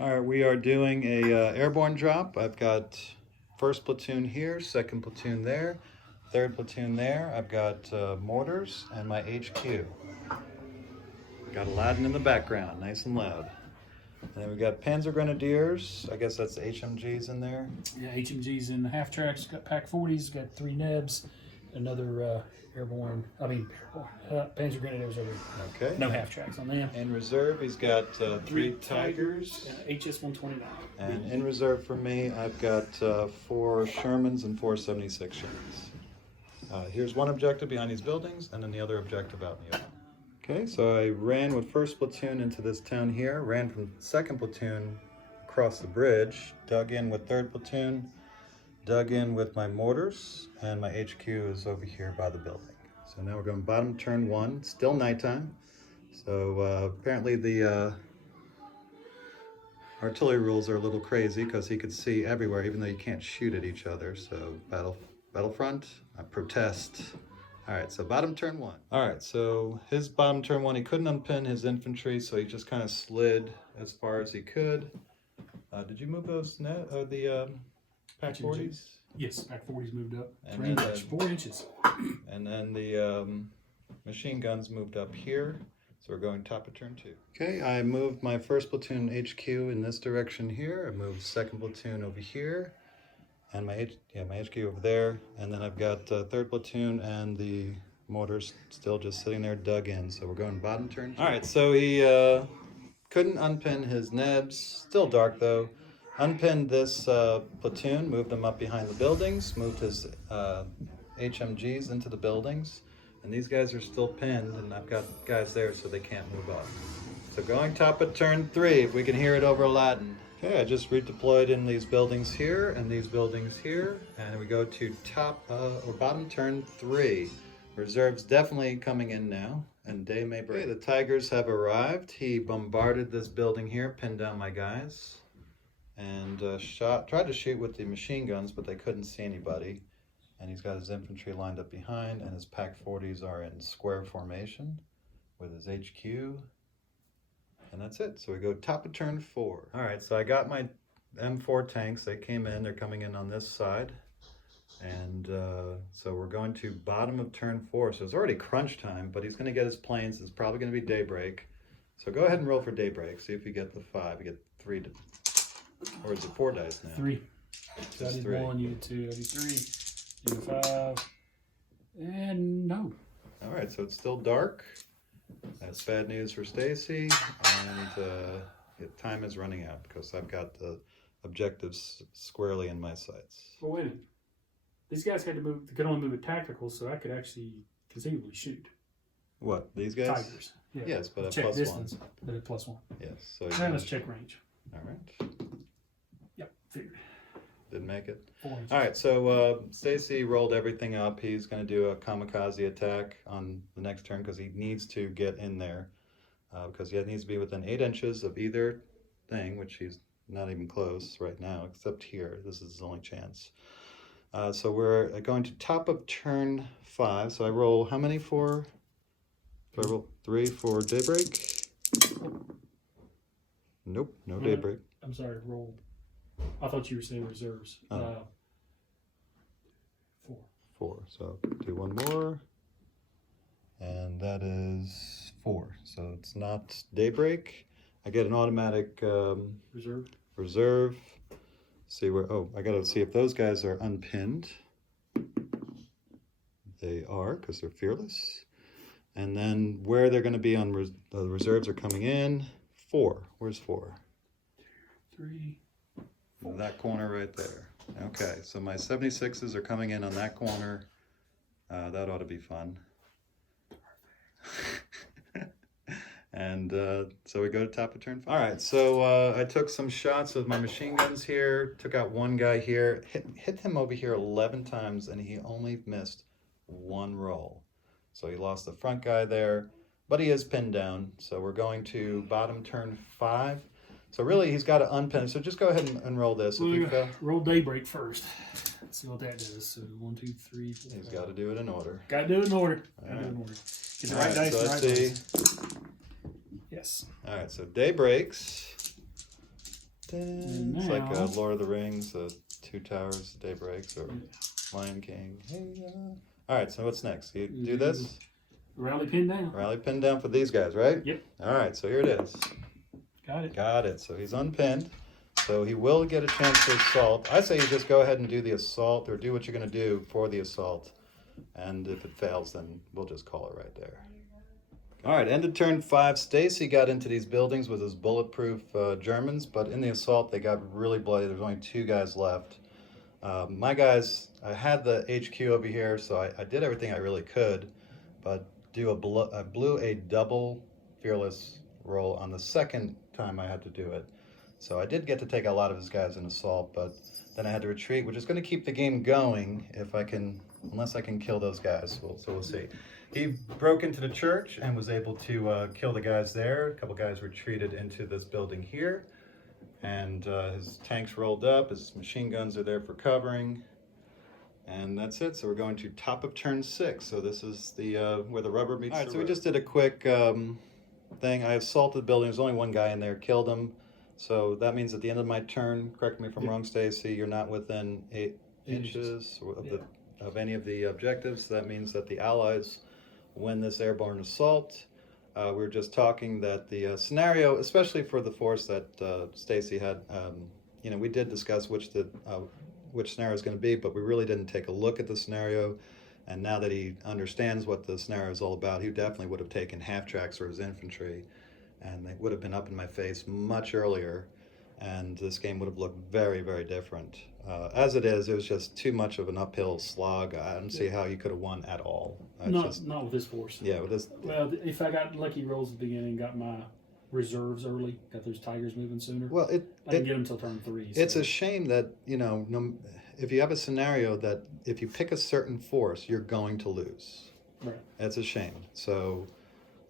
All right, we are doing a airborne drop. I've got first platoon here, second platoon there, third platoon there. I've got mortars and my HQ. Got Aladdin in the background, nice and loud. And then we got Panzer Grenadiers. I guess that's the HMGs in there. Yeah, HMGs in the half tracks. Got Pack 40s. Got 3 nebs. Another airborne. Panzer Grenadiers over. Okay. No half tracks on them. In reserve, he's got 3 Tigers. HS 129. And in reserve for me, I've got 4 Shermans and 4 76 Shermans. Here's one objective behind these buildings, and then the other objective out in the open. Okay, so I ran with first platoon into this town here, ran from second platoon across the bridge, dug in with third platoon, dug in with my mortars, and my HQ is over here by the building. So now we're going bottom turn 1, still nighttime. So apparently the artillery rules are a little crazy because he could see everywhere, even though you can't shoot at each other. So battlefront, I protest. All right, so bottom turn 1. All right, so his bottom turn 1, he couldn't unpin his infantry, so he just kind of slid as far as he could. Did you move those the Pack 40s? Yes, Pack 40s moved up. And 4 inches. And then the machine guns moved up here, so we're going top of turn 2. Okay, I moved my first platoon HQ in this direction here. I moved second platoon over here. And my HQ over there, and then I've got third platoon and the mortars still just sitting there dug in. So we're going bottom turn 2. All right, so he couldn't unpin his nebs, still dark though. Unpinned this platoon, moved them up behind the buildings, moved his HMGs into the buildings, and these guys are still pinned, and I've got guys there so they can't move up. So going top of turn 3, if we can hear it over Aladdin. Okay, I just redeployed in these buildings here and these buildings here, and we go to top or bottom turn 3. Reserves definitely coming in now, and day may break. Okay, the Tigers have arrived. He bombarded this building here, pinned down my guys, and tried to shoot with the machine guns, but they couldn't see anybody. And he's got his infantry lined up behind, and his Pack 40s are in square formation with his HQ. And that's it. So we go top of turn 4. All right, so I got my M4 tanks. They came in. They're coming in on this side. And so we're going to bottom of turn 4. So it's already crunch time, but he's going to get his planes. It's probably going to be daybreak. So go ahead and roll for daybreak. See if you get the 5. You get 3. Or is it 4 dice now? 3. So I did 3. 1, you did 2, I did 3, you did 5. And no. All right, so it's still dark. That's bad news for Stacy, and time is running out because I've got the objectives squarely in my sights. Well, wait a minute. These guys had to move, could only move with tactical, so I could actually conceivably shoot. What, these guys? Tigers. Yeah. Yes, but at check +1. distance, but at +1. Yes. So Now let's check range. All right. Yep, figured. Didn't make it. 4 inches. All right, so Stacy rolled everything up. He's going to do a kamikaze attack on the next turn because he needs to get in there because he needs to be within 8 inches of either thing, which he's not even close right now, except here. This is his only chance. So we're going to top of turn 5. So I roll how many for? So I roll 3 for daybreak. Nope, no daybreak. I'm sorry, roll. I thought you were saying reserves. 4. 4. So do one more. And that is 4. So it's not daybreak. I get an automatic reserve. See where, I got to see if those guys are unpinned. They are, because they're fearless. And then where they're going to be on the reserves are coming in. 4. Where's 4? 2, 3. That corner right there. Okay, so my 76s are coming in on that corner. That ought to be fun. And so we go to top of turn 5. All right, so I took some shots with my machine guns here, took out one guy here, hit him over here 11 times, and he only missed 1 roll. So he lost the front guy there, but he is pinned down. So we're going to bottom turn 5. So really, he's got to unpin. So just go ahead and roll this. Roll daybreak first. Let's see what that does. So 1, 2, 3, 4. He's got to do it in order. Got to do it in order. All right. Get the right dice. So let's see. Yes. All right. So day breaks. It's like Lord of the Rings, Two Towers, Day Breaks, or Lion King. Hey, all right, so what's next? You do this? Rally pin down. Rally pin down for these guys, right? Yep. All right, so here it is. Got it. Got it. So he's unpinned. So he will get a chance to assault. I say you just go ahead and do the assault, or do what you're going to do for the assault. And if it fails, then we'll just call it right there. All right, ended turn 5. Stacy got into these buildings with his bulletproof Germans, but in the assault, they got really bloody. There's only 2 guys left. My guys, I had the HQ over here, so I did everything I really could, but I blew a double fearless roll on the second time I had to do it. So I did get to take a lot of his guys in assault, but then I had to retreat, which is going to keep the game going if I can, unless I can kill those guys. So we'll see. He broke into the church and was able to kill the guys there. A couple guys retreated into this building here, and his tanks rolled up. His machine guns are there for covering, and that's it. So we're going to top of turn 6. So this is the where the rubber meets the road. All right, so we just did a quick thing. I assaulted the building. There's only 1 guy in there. Killed him. So that means at the end of my turn, correct me if I'm wrong, Stacy, you're not within 8 inches of any of the objectives. So that means that the Allies win this airborne assault. We were just talking that the scenario, especially for the force that Stacy had, you know, we did discuss which scenario is going to be, but we really didn't take a look at the scenario. And now that he understands what the scenario is all about, he definitely would have taken half tracks for his infantry, and they would have been up in my face much earlier, and this game would have looked very, very different. As it is, it was just too much of an uphill slog. I don't see how you could have won at all. Not with this force. Yeah, with this. Well, if I got lucky rolls at the beginning, got my reserves early, got those tigers moving sooner. Well, I didn't get them until turn 3. So. It's a shame that, you know, if you have a scenario that if you pick a certain force, you're going to lose. Right. It's a shame. So.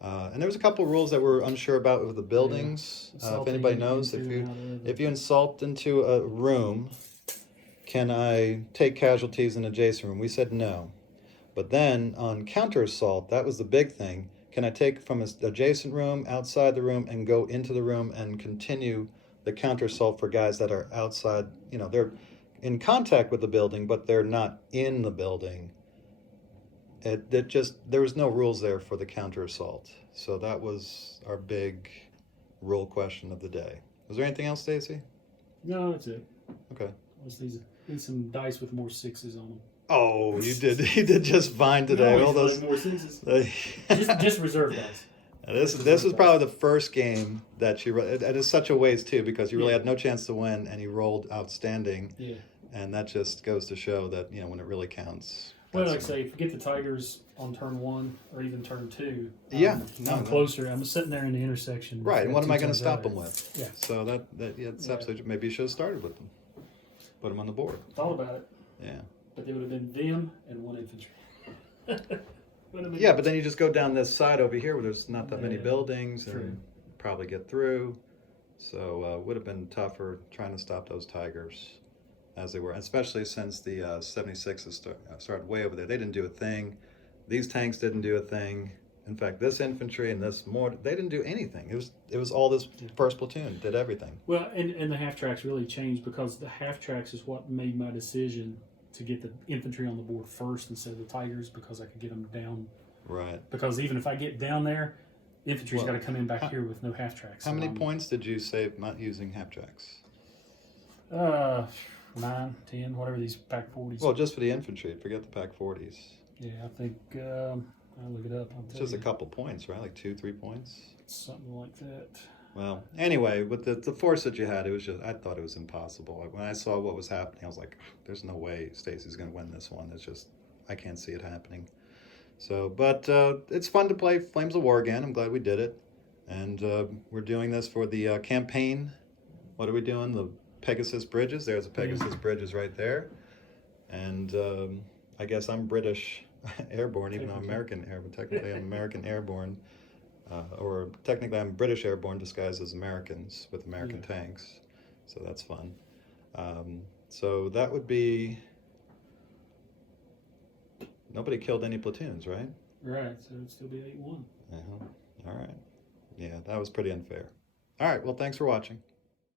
And there was a couple of rules that we're unsure about with the buildings. Yeah. If anybody knows, if you insult into a room, can I take casualties in an adjacent room? We said no. But then on counter assault, that was the big thing. Can I take from an adjacent room, outside the room, and go into the room and continue the counter assault for guys that are outside? You know, they're in contact with the building, but they're not in the building. There was no rules there for the counter assault. So that was our big rule question of the day. Was there anything else, Stacy? No, that's it. Okay. Need some dice with more 6s on them. Oh, you did. He did just fine today. No, all those more 6s. just reserve dice. This was probably the first game that she. It is such a ways too, because you really had no chance to win, and he rolled outstanding. Yeah. And that just goes to show that, you know, when it really counts. Well, like I say, forget the tigers on turn 1 or even turn 2. I'm closer. I'm sitting there in the intersection. Right, and what am I going to stop them with? Yeah. So that's absolutely. Maybe you should have started with them. Put them on the board. Thought about it. Yeah. But they would have been them and 1 infantry. Yeah, but then you just go down this side over here where there's not that many buildings and true. Probably get through. So would have been tougher trying to stop those tigers as they were, especially since the 76s started way over there. They didn't do a thing. These tanks didn't do a thing. In fact, this infantry and this they didn't do anything. It was all this first platoon did everything. Well, and the half tracks really changed, because the half tracks is what made my decision to get the infantry on the board first instead of the tigers, because I could get them down. Right. Because even if I get down there, infantry's got to come in back here with no half tracks. How many points did you save not using half tracks? 9, 10, whatever these pack 40s. Well, just for the infantry. Forget the pack 40s. Yeah, I think I'll look it up. It's just a couple points, right? Like 2-3 points. Something like that. Well, anyway, with the force that you had, it was just, I thought it was impossible. When I saw what was happening, I was like, there's no way Stacy's going to win this one. It's just, I can't see it happening. So, but it's fun to play Flames of War again. I'm glad we did it. And we're doing this for the campaign. What are we doing? The Pegasus Bridges. There's the Pegasus Bridges right there. And I guess I'm British Airborne, even though I'm American Airborne. Technically, I'm American Airborne. Or technically, I'm British Airborne disguised as Americans with American tanks. So that's fun. So that would be... Nobody killed any platoons, right? Right, so it'd still be 8-1. All right. Yeah, that was pretty unfair. All right, well, thanks for watching.